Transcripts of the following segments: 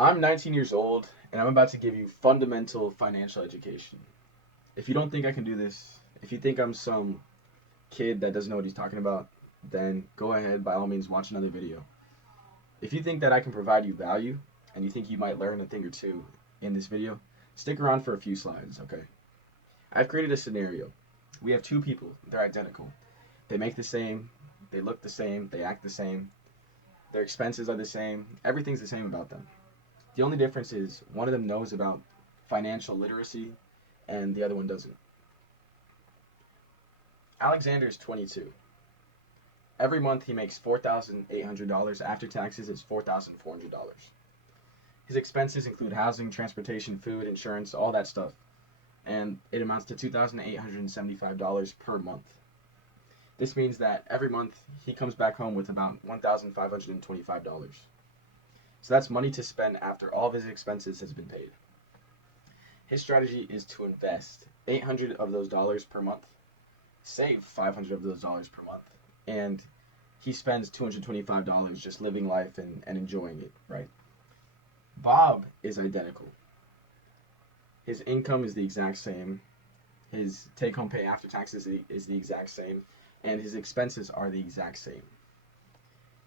I'm 19 years old and I'm about to give you fundamental financial education. If you don't think I can do this, if you think I'm some kid that doesn't know what he's talking about, then go ahead, by all means, watch another video. If you think that I can provide you value and you think you might learn a thing or two in this video, stick around for a few slides, okay? I've created a scenario. We have two people, they're identical. They make the same, they look the same, they act the same, their expenses are the same, everything's the same about them. The only difference is one of them knows about financial literacy and the other one doesn't. Alexander is 22. Every month he makes $4,800. After taxes, it's $4,400. His expenses include housing, transportation, food, insurance, all that stuff. And it amounts to $2,875 per month. This means that every month he comes back home with about $1,525. So that's money to spend after all of his expenses has been paid. His strategy is to invest 800 of those dollars per month, save 500 of those dollars per month, and he spends $225 just living life and enjoying it, right? Bob is identical. His income is the exact same. His take home pay after taxes is the exact same. And his expenses are the exact same.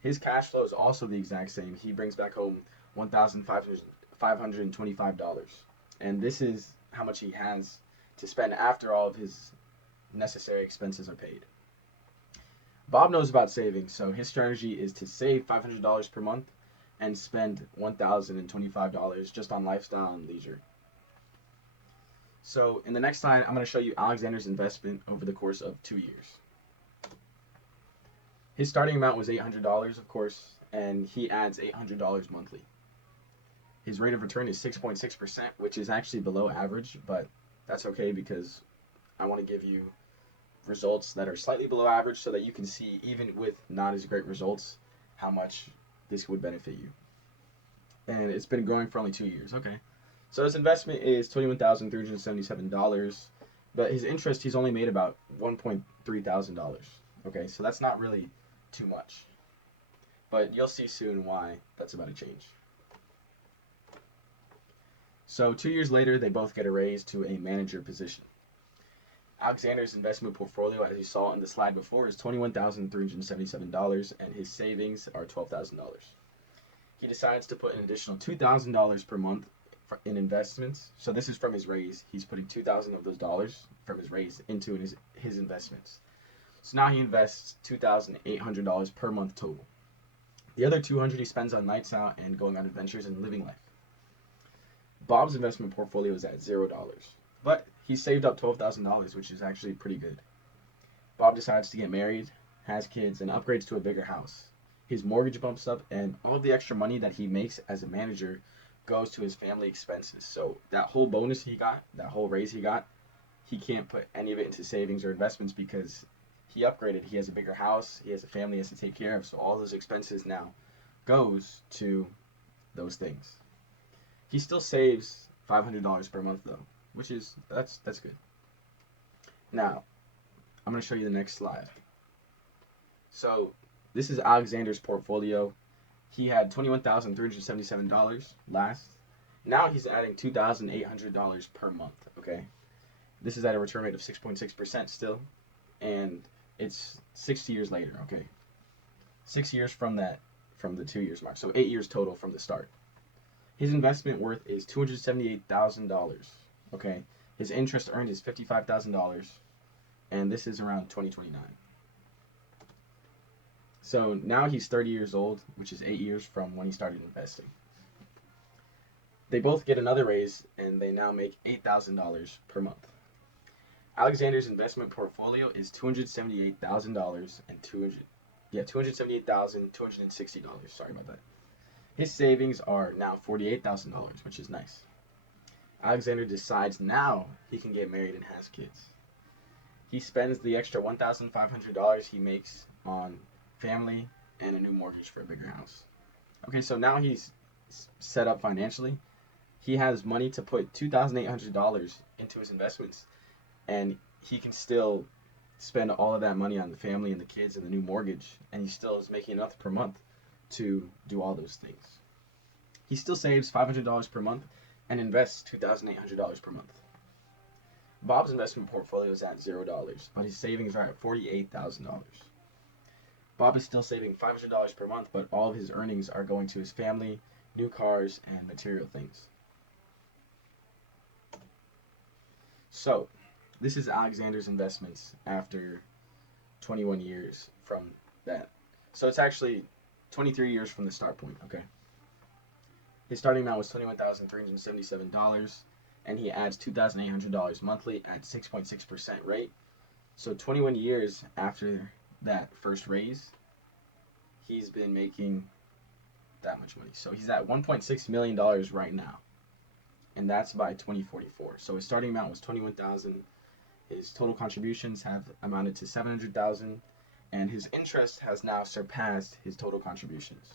His cash flow is also the exact same. He brings back home $1,525. And this is how much he has to spend after all of his necessary expenses are paid. Bob knows about saving, so his strategy is to save $500 per month and spend $1,025 just on lifestyle and leisure. So in the next slide, I'm going to show you Alexander's investment over the course of 2 years. His starting amount was $800, of course, and he adds $800 monthly. His rate of return is 6.6%, which is actually below average, but that's okay because I want to give you results that are slightly below average so that you can see, even with not as great results, how much this would benefit you. And it's been growing for only 2 years. Okay. So his investment is $21,377, but his interest, he's only made about $1.3 thousand. Okay, so that's not really too much. But you'll see soon why that's about to change. So 2 years later, they both get a raise to a manager position. Alexander's investment portfolio, as you saw in the slide before, is $21,377, and his savings are $12,000. He decides to put an additional $2,000 per month in investments. So this is from his raise. He's putting $2,000 of those dollars from his raise into his investments. So now he invests $2,800 per month total. The other $200 he spends on nights out and going on adventures and living life. Bob's investment portfolio is at $0, but he saved up $12,000, which is actually pretty good. Bob decides to get married, has kids, and upgrades to a bigger house. His mortgage bumps up, and all of the extra money that he makes as a manager goes to his family expenses. So that whole bonus he got, that whole raise he got, he can't put any of it into savings or investments because he upgraded. He has a bigger house, he has a family he has to take care of, so all those expenses now goes to those things. He still saves $500 per month though, which is that's good. Now, I'm going to show you the next slide. So, this is Alexander's portfolio. He had $21,377 last. Now he's adding $2,800 per month, okay? This is at a return rate of 6.6% still, and it's 6 years later, okay? 6 years from the 2 years mark, so 8 years total from the start. His investment worth is $278,000, okay? His interest earned is $55,000, and this is around 2029. So now he's 30 years old, which is 8 years from when he started investing. They both get another raise, and they now make $8,000 per month. Alexander's investment portfolio is $278,000 and $278,260. Sorry about that. His savings are now $48,000, which is nice. Alexander decides now he can get married and has kids. He spends the extra $1,500 he makes on family and a new mortgage for a bigger house. Okay, so now he's set up financially. He has money to put $2,800 into his investments, and he can still spend all of that money on the family and the kids and the new mortgage, and he still is making enough per month to do all those things. He still saves $500 per month and invests $2,800 per month. Bob's investment portfolio is at $0, but his savings are at $48,000. Bob is still saving $500 per month, but all of his earnings are going to his family, new cars, and material things. So, this is Alexander's investments after 21 years from that. So it's actually 23 years from the start point, okay? His starting amount was $21,377, and he adds $2,800 monthly at 6.6% rate. So 21 years after that first raise, he's been making that much money. So he's at $1.6 million right now, and that's by 2044. So his starting amount was $21,000. His total contributions have amounted to $700,000, and his interest has now surpassed his total contributions.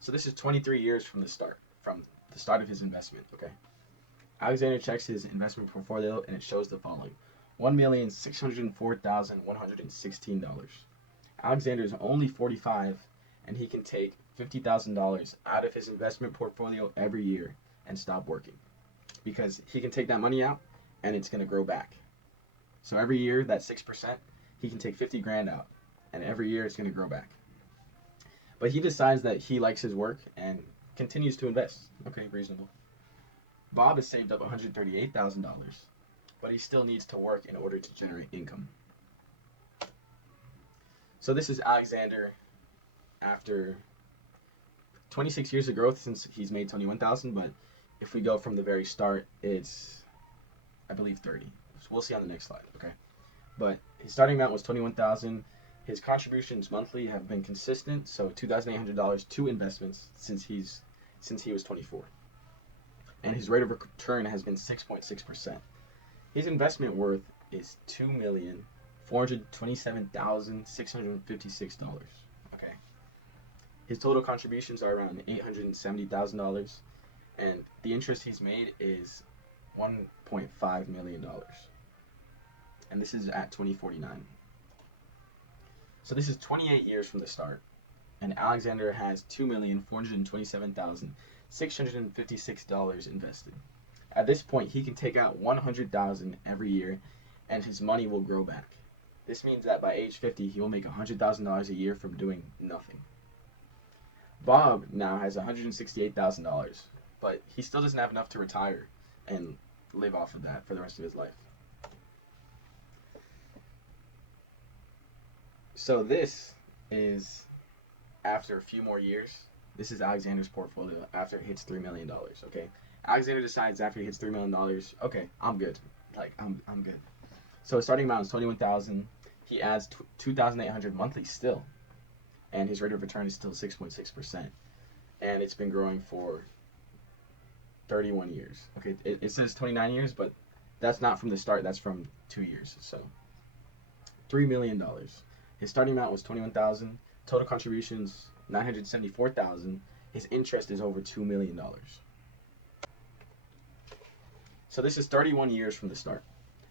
So this is 23 years from the start of his investment, okay? Alexander checks his investment portfolio, and it shows the following: $1,604,116. Alexander is only 45, and he can take $50,000 out of his investment portfolio every year and stop working, because he can take that money out and it's going to grow back. So every year, that 6%, he can take 50 grand out, and every year it's going to grow back. But he decides that he likes his work and continues to invest. Okay, reasonable. Bob has saved up $138,000, but he still needs to work in order to generate income. So this is Alexander after 26 years of growth since he's made $21,000, but if we go from the very start, it's, I believe, 30. So we'll see on the next slide, okay? But his starting amount was $21,000. His contributions monthly have been consistent, so $2,800 to investments since he was 24. And his rate of return has been 6.6%. His investment worth is $2,427,656. Okay. His total contributions are around $870,000, and the interest he's made is $1.5 million. And this is at 2049. So this is 28 years from the start, and Alexander has $2,427,656 invested. At this point, he can take out $100,000 every year, and his money will grow back. This means that by age 50, he will make $100,000 a year from doing nothing. Bob now has $168,000, but he still doesn't have enough to retire and live off of that for the rest of his life. So this is after a few more years. This is Alexander's portfolio after it hits $3 million, okay? Alexander decides after he hits $3 million, okay, I'm good. I'm good. So his starting amount is $21,000. He adds $2,800 monthly still, and his rate of return is still 6.6%. And it's been growing for 31 years. Okay, it says 29 years, but that's not from the start. That's from 2 years. So $3 million. His starting amount was $21,000. Total contributions $974,000. His interest is over $2 million. So this is 31 years from the start.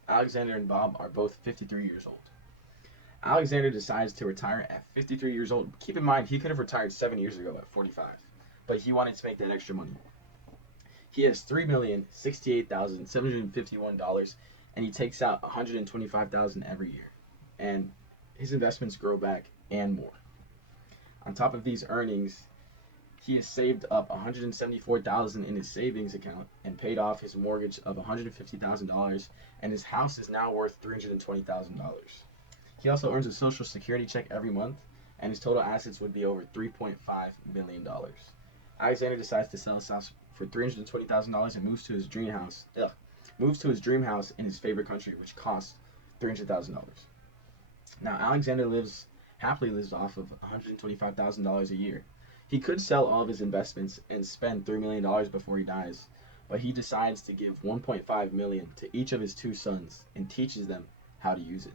Alexander and Bob are both 53 years old. Alexander decides to retire at 53 years old. Keep in mind, he could have retired 7 years ago at 45, but he wanted to make that extra money. He has $3,068,751, and he takes out $125,000 every year. And his investments grow back and more. On top of these earnings, he has saved up $174,000 in his savings account and paid off his mortgage of $150,000, and his house is now worth $320,000. He also earns a Social Security check every month, and his total assets would be over $3.5 million. Alexander decides to sell his house for $320,000 and moves to his dream house. In his favorite country, which costs $300,000. Now Alexander happily lives off of $125,000 a year. He could sell all of his investments and spend $3 million before he dies, but he decides to give $1.5 million to each of his 2 sons and teaches them how to use it.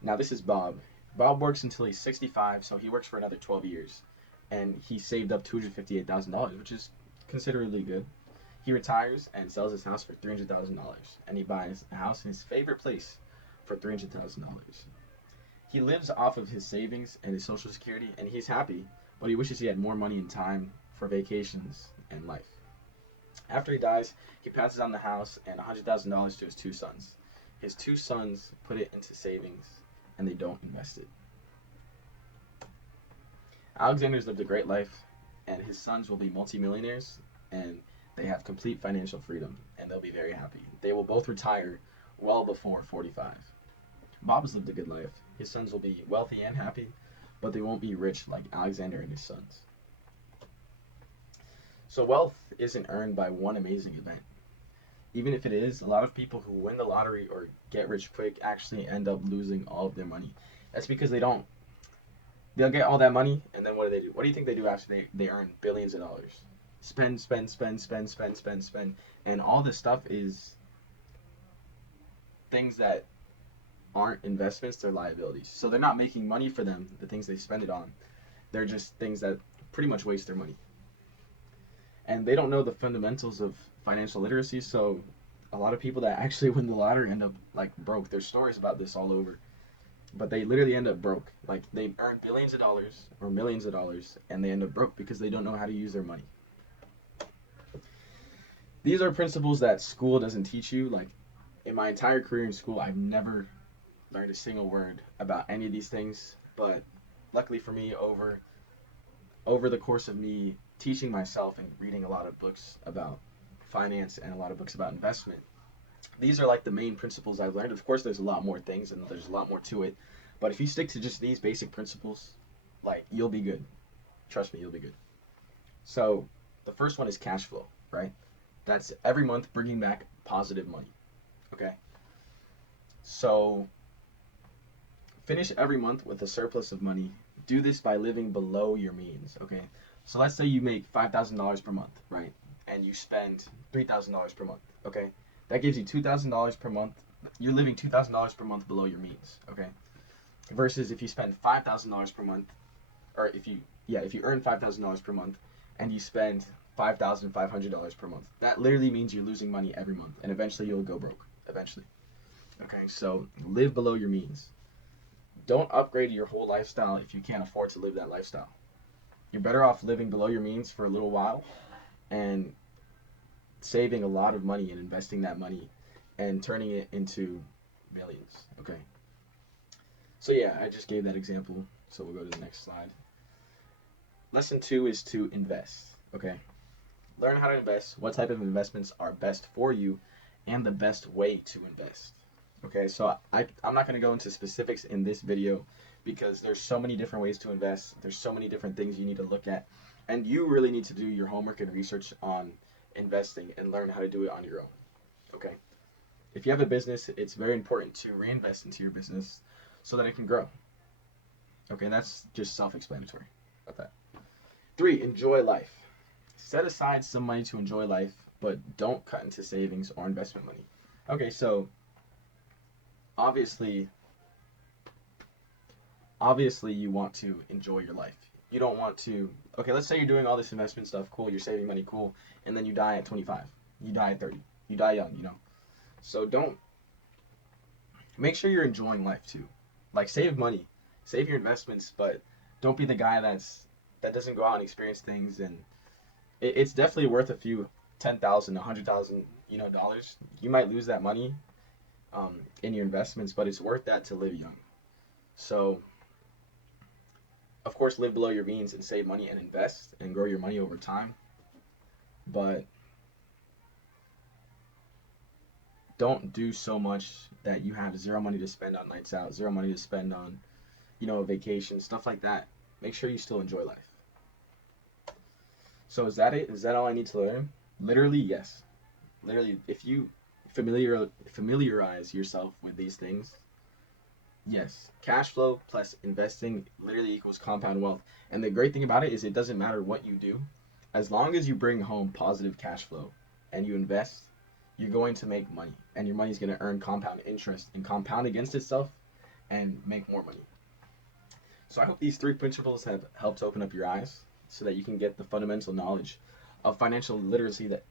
Now this is Bob. Bob works until he's 65, so he works for another 12 years, and he saved up $258,000, which is considerably good. He retires and sells his house for $300,000, and he buys a house in his favorite place for $300,000. He lives off of his savings and his Social Security, and he's happy, but he wishes he had more money and time for vacations and life. After he dies, he passes on the house and $100,000 to his two sons. His two sons put it into savings and they don't invest it. Alexander's lived a great life, and his sons will be multimillionaires, and they have complete financial freedom, and they'll be very happy. They will both retire well before 45. Bob's lived a good life. His sons will be wealthy and happy, but they won't be rich like Alexander and his sons. So wealth isn't earned by one amazing event. Even if it is, a lot of people who win the lottery or get rich quick actually end up losing all of their money. That's because they'll get all that money, and then what do? What do you think they do after they earn billions of dollars? Spend, spend, spend, spend, spend, spend, spend. And all this stuff is things that aren't investments, they're liabilities. So they're not making money for them, the things they spend it on. They're just things that pretty much waste their money. And they don't know the fundamentals of financial literacy, so a lot of people that actually win the lottery end up like broke. There's stories about this all over. But they literally end up broke. Like, they earn billions of dollars or millions of dollars, and they end up broke because they don't know how to use their money. These are principles that school doesn't teach you. Like, in my entire career in school, I've never learned a single word about any of these things. But luckily for me, over the course of me teaching myself and reading a lot of books about finance and a lot of books about investment, these are like the main principles I've learned. Of course, there's a lot more things and there's a lot more to it. But if you stick to just these basic principles, like, you'll be good. Trust me, you'll be good. So the first one is cash flow, right? That's every month bringing back positive money, okay? So finish every month with a surplus of money. Do this by living below your means, okay? So let's say you make $5,000 per month, right? And you spend $3,000 per month, okay? That gives you $2,000 per month. You're living $2,000 per month below your means, okay? Versus if you spend $5,000 per month, or if you earn $5,000 per month and you spend $5,500 per month, that literally means you're losing money every month, and eventually you'll go broke. Eventually, okay? So live below your means. Don't upgrade your whole lifestyle if you can't afford to live that lifestyle. You're better off living below your means for a little while and saving a lot of money and investing that money and turning it into millions, okay? So yeah, I just gave that example, so we'll go to the next slide. Lesson 2 is to invest, okay? Learn how to invest, what type of investments are best for you, and the best way to invest, okay? So I'm not going to go into specifics in this video because there's so many different ways to invest. There's so many different things you need to look at, and you really need to do your homework and research on investing and learn how to do it on your own, okay? If you have a business, it's very important to reinvest into your business so that it can grow, okay? That's just self-explanatory about that. 3, enjoy life. Set aside some money to enjoy life, but don't cut into savings or investment money. Okay, so obviously you want to enjoy your life. You don't want to, okay, let's say you're doing all this investment stuff, cool, you're saving money, cool, and then you die at 25, you die at 30, you die young, you know. So make sure you're enjoying life too. Like, save money, save your investments, but don't be the guy that doesn't go out and experience things. And it's definitely worth a few $10,000, $100,000, dollars. You might lose that money in your investments, but it's worth that to live young. So of course, live below your means and save money and invest and grow your money over time. But don't do so much that you have zero money to spend on nights out, zero money to spend on, a vacation, stuff like that. Make sure you still enjoy life. So is that it? Is that all I need to learn? Literally, yes. Literally, if you familiarize yourself with these things, yes, cash flow plus investing literally equals compound wealth. And the great thing about it is it doesn't matter what you do. As long as you bring home positive cash flow and you invest, you're going to make money. And your money's going to earn compound interest and compound against itself and make more money. So I hope these 3 principles have helped open up your eyes so that you can get the fundamental knowledge of financial literacy that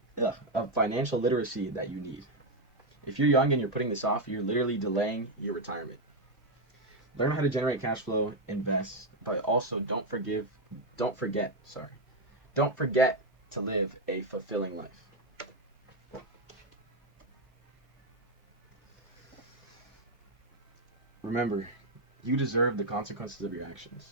you need. If you're young and you're putting this off, you're literally delaying your retirement. Learn how to generate cash flow, invest, but also don't forget, sorry. Don't forget to live a fulfilling life. Remember, you deserve the consequences of your actions.